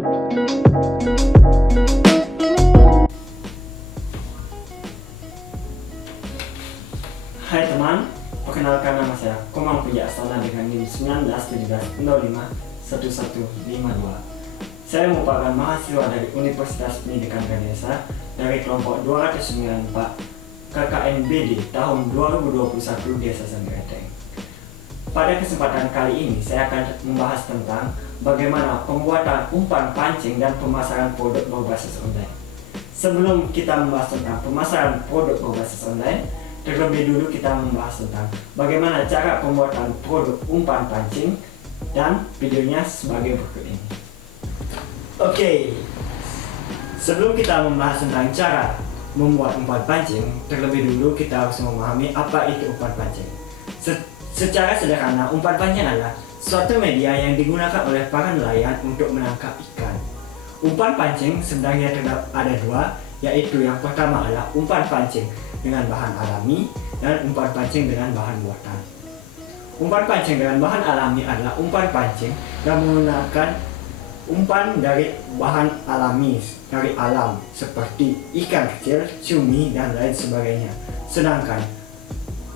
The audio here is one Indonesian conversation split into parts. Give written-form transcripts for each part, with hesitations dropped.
Hai teman, perkenalkan nama saya Komang Pujaksana dengan NIM 1917051152. Saya merupakan mahasiswa dari Universitas Pendidikan Ganesha dari kelompok 294 KKNBD tahun 2021 Desa Sanggereteng. Pada kesempatan kali ini saya akan membahas tentang bagaimana pembuatan umpan pancing dan pemasaran produk berbasis online. Sebelum kita membahas tentang pemasaran produk berbasis online, terlebih dulu kita membahas tentang bagaimana cara pembuatan produk umpan pancing, dan videonya sebagai berikut ini. Oke, sebelum kita membahas tentang cara membuat umpan pancing, terlebih dulu kita harus memahami apa itu umpan pancing. Secara sederhana, umpan pancing adalah suatu media yang digunakan oleh para nelayan untuk menangkap ikan. Umpan pancing sebenarnya ada dua, yaitu yang pertama adalah umpan pancing dengan bahan alami dan umpan pancing dengan bahan buatan. Umpan pancing dengan bahan alami adalah umpan pancing yang menggunakan umpan dari bahan alami dari alam seperti ikan kecil, cumi, dan lain sebagainya. Sedangkan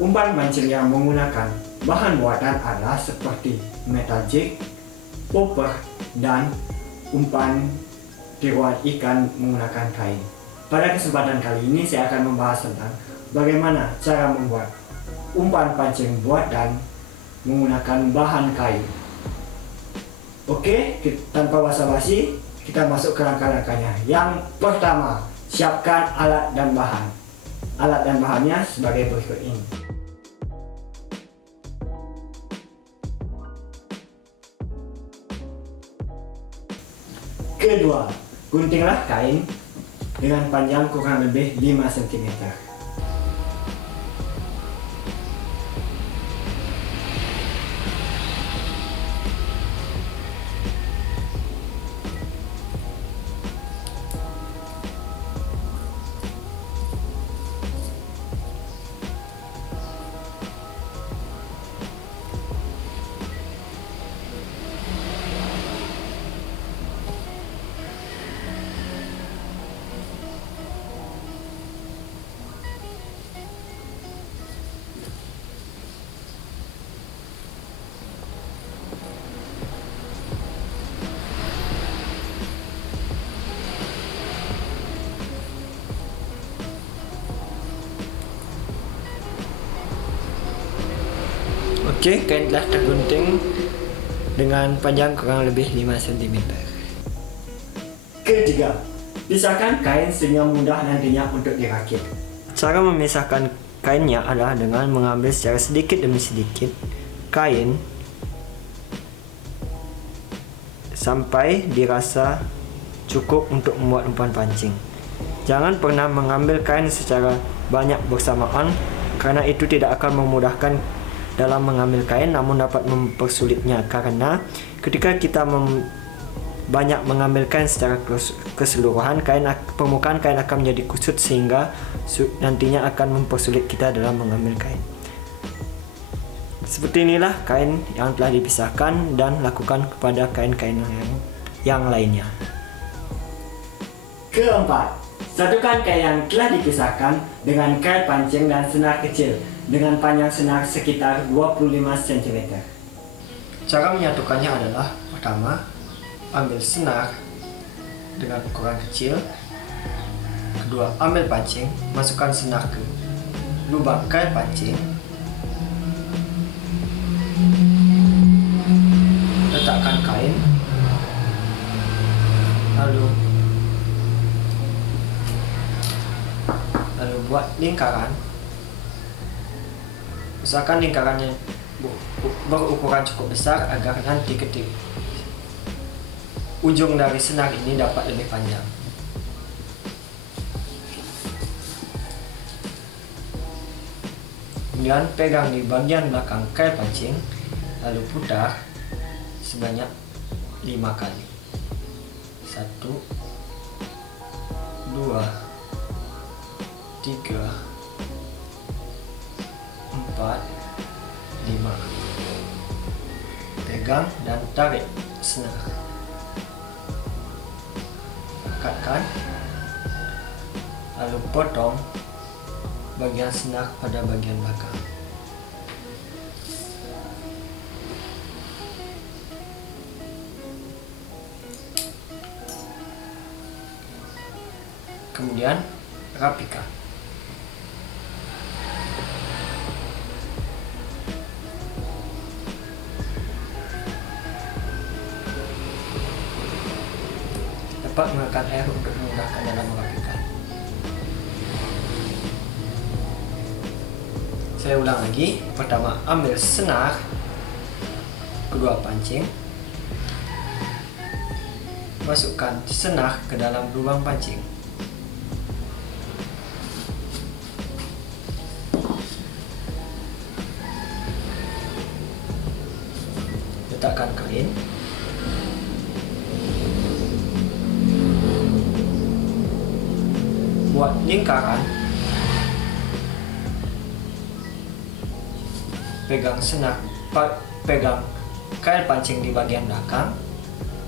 umpan pancing yang menggunakan bahan buatan adalah seperti metal jig, popper, dan umpan tiruan ikan menggunakan kain. Pada kesempatan kali ini saya akan membahas tentang bagaimana cara membuat umpan pancing buatan menggunakan bahan kain. Oke, tanpa basa-basi kita masuk ke langkah-langkahnya. Yang pertama, siapkan alat dan bahan. Alat dan bahannya sebagai berikut ini. Kedua, guntinglah kain dengan panjang kurang lebih 5 cm. Oke, kain telah tergunting dengan panjang kurang lebih 5 cm. Ketiga, pisahkan kain sehingga mudah nantinya untuk dirakit. Cara memisahkan kainnya adalah dengan mengambil secara sedikit demi sedikit kain sampai dirasa cukup untuk membuat umpan pancing. Jangan pernah mengambil kain secara banyak bersamaan, karena itu tidak akan memudahkan dalam mengambil kain, namun dapat mempersulitnya, karena ketika kita banyak mengambil kain secara keseluruhan, permukaan kain akan menjadi kusut sehingga nantinya akan mempersulit kita dalam mengambil kain. Seperti inilah kain yang telah dipisahkan, dan lakukan kepada kain-kain yang lainnya. Keempat, satukan kain yang telah dipisahkan dengan kail pancing dan senar kecil dengan panjang senar sekitar 25 cm. Cara menyatukannya adalah, pertama, ambil senar dengan ukuran kecil. Kedua, ambil pancing, masukkan senar ke lubang kail pancing. Letakkan kain, lalu buat lingkaran. Usahakan lingkarannya berukuran cukup besar agar nanti ketika ujung dari senar ini dapat lebih panjang. Kemudian pegang di bagian belakang kail pancing, lalu putar sebanyak 5 kali. 1, 2, 3, 4, 5. Pegang dan tarik senar. Angkatkan, lalu potong bagian senar pada bagian belakang. Kemudian rapikan. Dapat menggunakan air untuk memudahkan dalam merapikan. Saya ulang lagi. Pertama, ambil senar kedua pancing, masukkan senar ke dalam lubang pancing. Letakkan kain. Buat lingkaran. Pegang kail pancing di bagian belakang,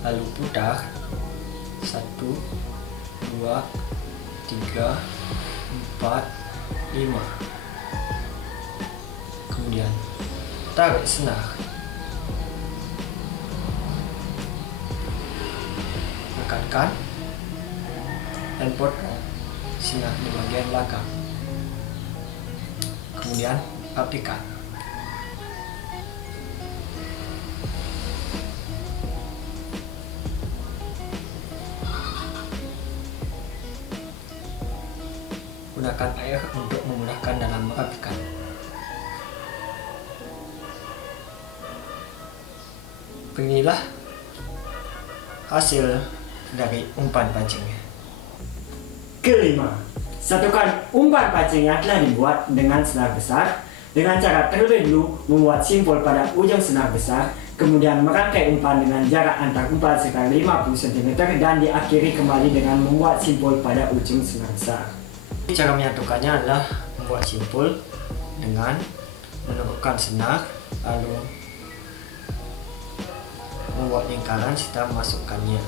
lalu putar 1, 2, 3, 4, 5. Kemudian tarik senar. Angkatkan dan potong senar di bagian belakang. Kemudian rapikan. Gunakan air untuk memudahkan dalam merapikan. Beginilah hasil dari umpan pancingnya. Kelima, satukan umpan pancing yang telah dibuat dengan senar besar dengan cara terlebih dulu membuat simpul pada ujung senar besar, kemudian merangkai umpan dengan jarak antar umpan sekitar 50 cm dan diakhiri kembali dengan membuat simpul pada ujung senar besar. Cara menyatukannya adalah membuat simpul dengan menegakkan senar, lalu membuat lingkaran serta memasukkannya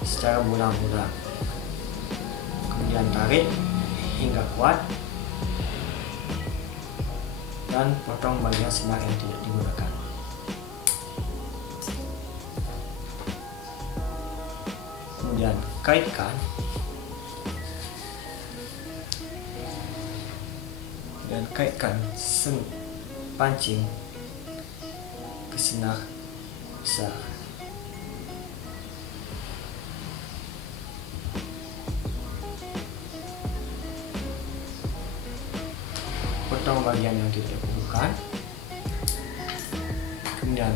secara bulat-bulat. Kemudian tarik hingga kuat dan potong bagian senar yang tidak digunakan. Kemudian kaitkan dan pancing ke senar besar. Potong bagian yang tidak diperlukan. Kemudian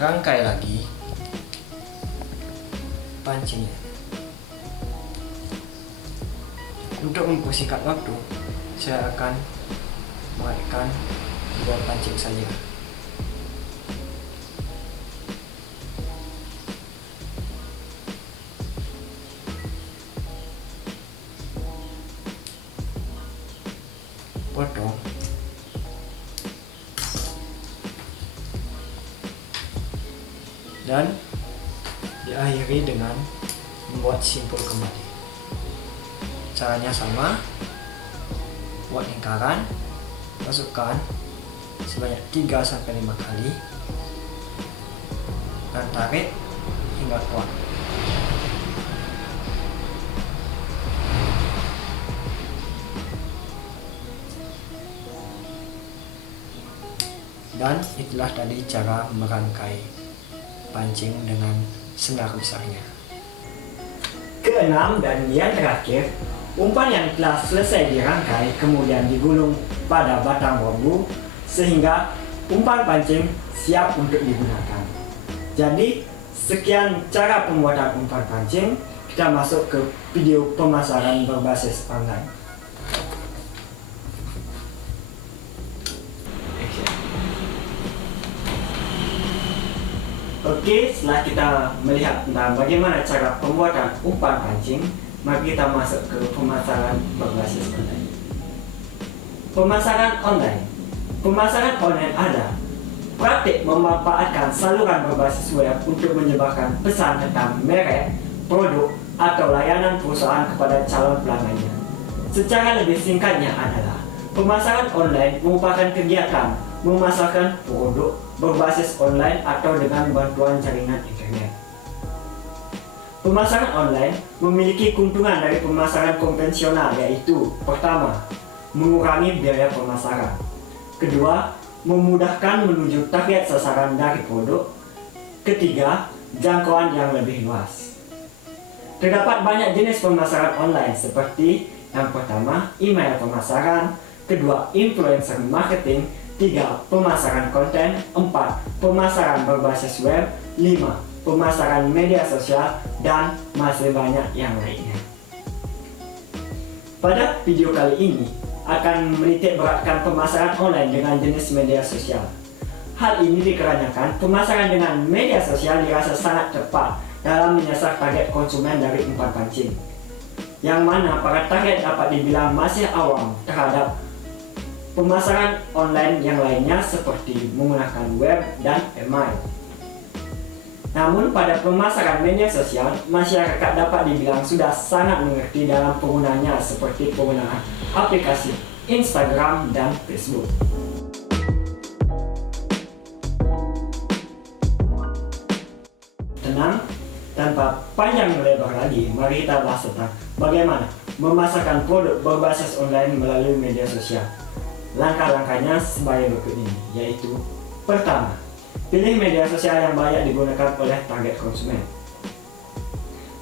rangkai lagi pancingnya. Untuk mempersingkat waktu, saya akan mengaitkan dua pancing saja. Potong dan diakhiri dengan membuat simpul kembali. Caranya sama, buat lingkaran, masukkan sebanyak 3-5 kali dan tarik hingga kuat. Dan itulah tadi cara merangkai pancing dengan senar besarnya. Keenam dan yang terakhir, umpan yang telah selesai dirangkai kemudian digulung pada batang bambu sehingga umpan pancing siap untuk digunakan. Jadi sekian cara pembuatan umpan pancing. Kita masuk ke video pemasaran berbasis online. Oke, setelah kita melihat tentang bagaimana cara pembuatan umpan pancing, mari kita masuk ke pemasaran berbasis online. Pemasaran online. Pemasaran online ada praktik memanfaatkan saluran berbasis web untuk menyebarkan pesan tentang merek, produk, atau layanan perusahaan kepada calon pelanggannya. Secara lebih singkatnya adalah, pemasaran online merupakan kegiatan memasarkan produk berbasis online atau dengan bantuan jaringan internet. Pemasaran online memiliki keuntungan dari pemasaran konvensional, yaitu pertama, mengurangi biaya pemasaran. Kedua, memudahkan menuju target sasaran dari produk. Ketiga, jangkauan yang lebih luas. Terdapat banyak jenis pemasaran online seperti yang pertama, email pemasaran. Kedua, influencer marketing. Tiga, pemasaran konten. Empat, pemasaran berbasis web. Lima, pemasaran media sosial. Dan masih banyak yang lainnya. Pada video kali ini akan menitik beratkan pemasaran online dengan jenis media sosial. Hal ini dikarenakan pemasaran dengan media sosial dirasa sangat tepat dalam menyasar target konsumen dari umpan pancing, yang mana para target dapat dibilang masih awam terhadap pemasaran online yang lainnya seperti menggunakan web dan email. Namun pada pemasaran media sosial, masyarakat dapat dibilang sudah sangat mengerti dalam penggunanya seperti penggunaan aplikasi Instagram dan Facebook. Tenang, tanpa panjang lebar lagi, mari kita bahas tentang bagaimana memasarkan produk berbasis online melalui media sosial. Langkah-langkahnya sebagai berikut ini, yaitu pertama, pilih media sosial yang banyak digunakan oleh target konsumen.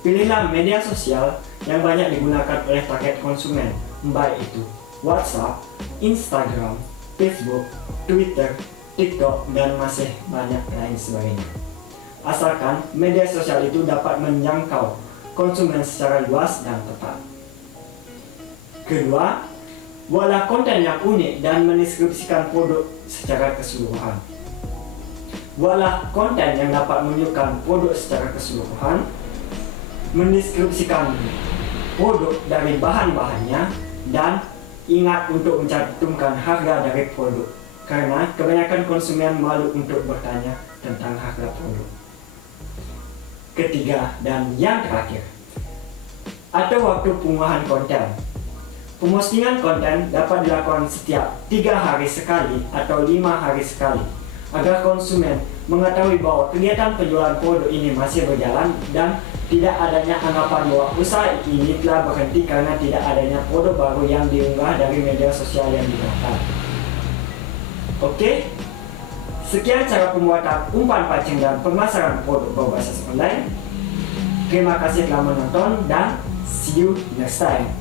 Pilihlah media sosial yang banyak digunakan oleh target konsumen, baik itu WhatsApp, Instagram, Facebook, Twitter, TikTok, dan masih banyak lain sebagainya. Asalkan media sosial itu dapat menjangkau konsumen secara luas dan tepat. Kedua, buatlah konten yang unik dan mendeskripsikan produk secara keseluruhan. Buatlah konten yang dapat menunjukkan produk secara keseluruhan, mendeskripsikan produk dari bahan-bahannya, dan ingat untuk mencantumkan harga dari produk, karena kebanyakan konsumen malu untuk bertanya tentang harga produk. Ketiga dan yang terakhir, atur waktu pengunggahan konten. Pemostingan konten dapat dilakukan setiap 3 hari sekali atau 5 hari sekali, agar konsumen mengetahui bahwa kegiatan penjualan produk ini masih berjalan dan tidak adanya anggapan bahwa usaha ini telah berhenti karena tidak adanya produk baru yang diunggah dari media sosial yang digunakan. Oke, sekian cara pembuatan umpan pancing dan pemasaran produk berbasis online. Terima kasih telah menonton dan see you next time.